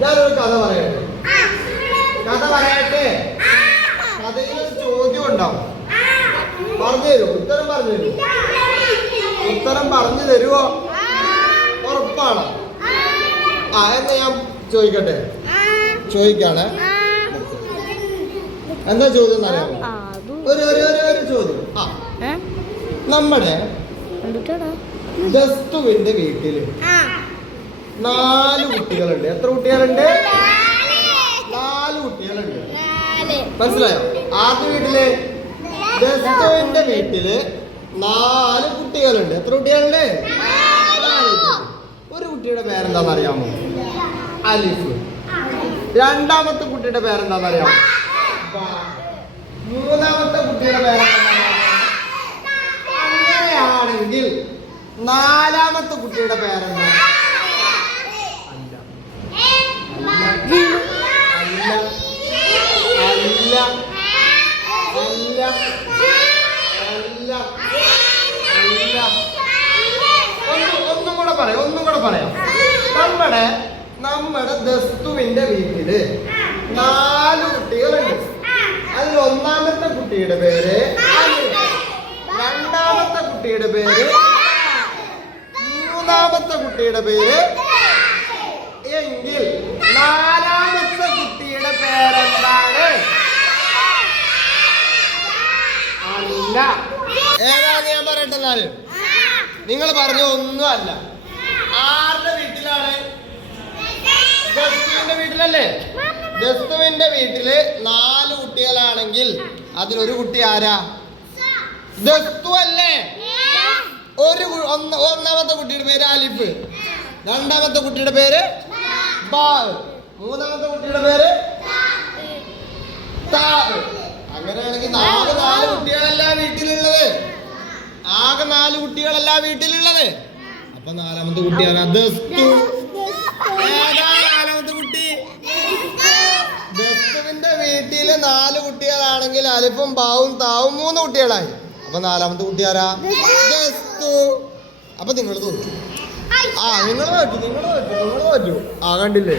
ഞാനൊരു കഥ പറയട്ടെ. കഥ പറയട്ടെ? കഥയിൽ ഒരു ചോദ്യം ഉണ്ടാവും. പറഞ്ഞു തരൂ ഉത്തരം പറഞ്ഞു തരൂ ഉത്തരം പറഞ്ഞു തരുമോ ഉറപ്പാണ്. ആ എന്നാ ഞാൻ ചോദിക്കട്ടെ? ചോദിക്കാണ്. എന്താ ചോദ്യം ഒരു ഒരു ഒരു ഒരു ചോദ്യം. ആ. നമ്മുടെ ദസ്തുവിന്റെ വീട്ടിൽ നാല് കുട്ടികളുണ്ട്. എത്ര കുട്ടികളുണ്ട്? നാല് കുട്ടികളുണ്ട്. മനസ്സിലായോ? ആദ്യ വീട്ടിൽ ദസ്തുവിന്റെ വീട്ടിൽ നാല് കുട്ടികളുണ്ട്. എത്ര കുട്ടികളുണ്ട്? ഒരു കുട്ടിയുടെ പേരെന്താന്ന് അറിയാമോ? അലിഫ്. രണ്ടാമത്തെ കുട്ടിയുടെ പേരെന്താന്ന് അറിയാമോ? മൂന്നാമത്തെ കുട്ടിയുടെ പേരെന്താ അങ്ങനെയാണെങ്കിൽ നാലാമത്തെ കുട്ടിയുടെ പേരെന്താ അല്ല അല്ല അല്ല അല്ല അല്ല അല്ല ഒന്ന് കൂടെ പറയാം ഒന്നും കൂടെ പറയാം. നമ്മുടെ നമ്മുടെ ദസ്തുവിന്റെ വീട്ടിൽ നാല് കുട്ടികളുണ്ട്. അതിൽ ഒന്നാമത്തെ കുട്ടിയുടെ പേര്. രണ്ടാമത്തെ കുട്ടിയുടെ പേര് മൂന്നാമത്തെ കുട്ടിയുടെ പേര് എങ്കിൽ നാലാമത്തെ കുട്ടിയുടെ പേരെന്താണ്? അല്ല. ഏതാണ് ഞാൻ പറയട്ടെ എന്നാൽ? നിങ്ങൾ പറഞ്ഞ ഒന്നും അല്ല. ആരുടെ വീട്ടിലാണ്? ദസ്തുവിന്റെ വീട്ടിലല്ലേ? ദസ്തുവിന്റെ വീട്ടിൽ നാല് കുട്ടികളാണെങ്കിൽ അതിലൊരു കുട്ടി ആരാ? ദസ്തു അല്ലേ? ഒരു ഒന്ന് ഒന്നാമത്തെ കുട്ടിയുടെ പേര് അലിഫ് രണ്ടാമത്തെ കുട്ടിയുടെ പേര് ബാവ് മൂന്നാമത്തെ കുട്ടിയുടെ പേര് താവ് അങ്ങനെയാണെങ്കിൽ നാല് നാല് കുട്ടികളല്ല വീട്ടിലുള്ളത്? നാല് കുട്ടികളല്ല വീട്ടിലുള്ളത്? അപ്പൊ നാലാമത്തെ കുട്ടിയാണ് ദസ്തു. ഏതാ നാലാമത്തെ കുട്ടി? ദസ്തുവിന്റെ വീട്ടിൽ നാല് കുട്ടികളാണെങ്കിൽ അലിഫും ബാവും താവും മൂന്ന് കുട്ടികളായി. അപ്പൊ നാലാമത്തെ കുട്ടി ആരാ? ദസ്തു. അപ്പൊ നിങ്ങൾ തോറ്റു. ആ നിങ്ങൾ തോറ്റു നിങ്ങൾ തോറ്റു നിങ്ങൾ തോറ്റു. ആ കണ്ടില്ലേ?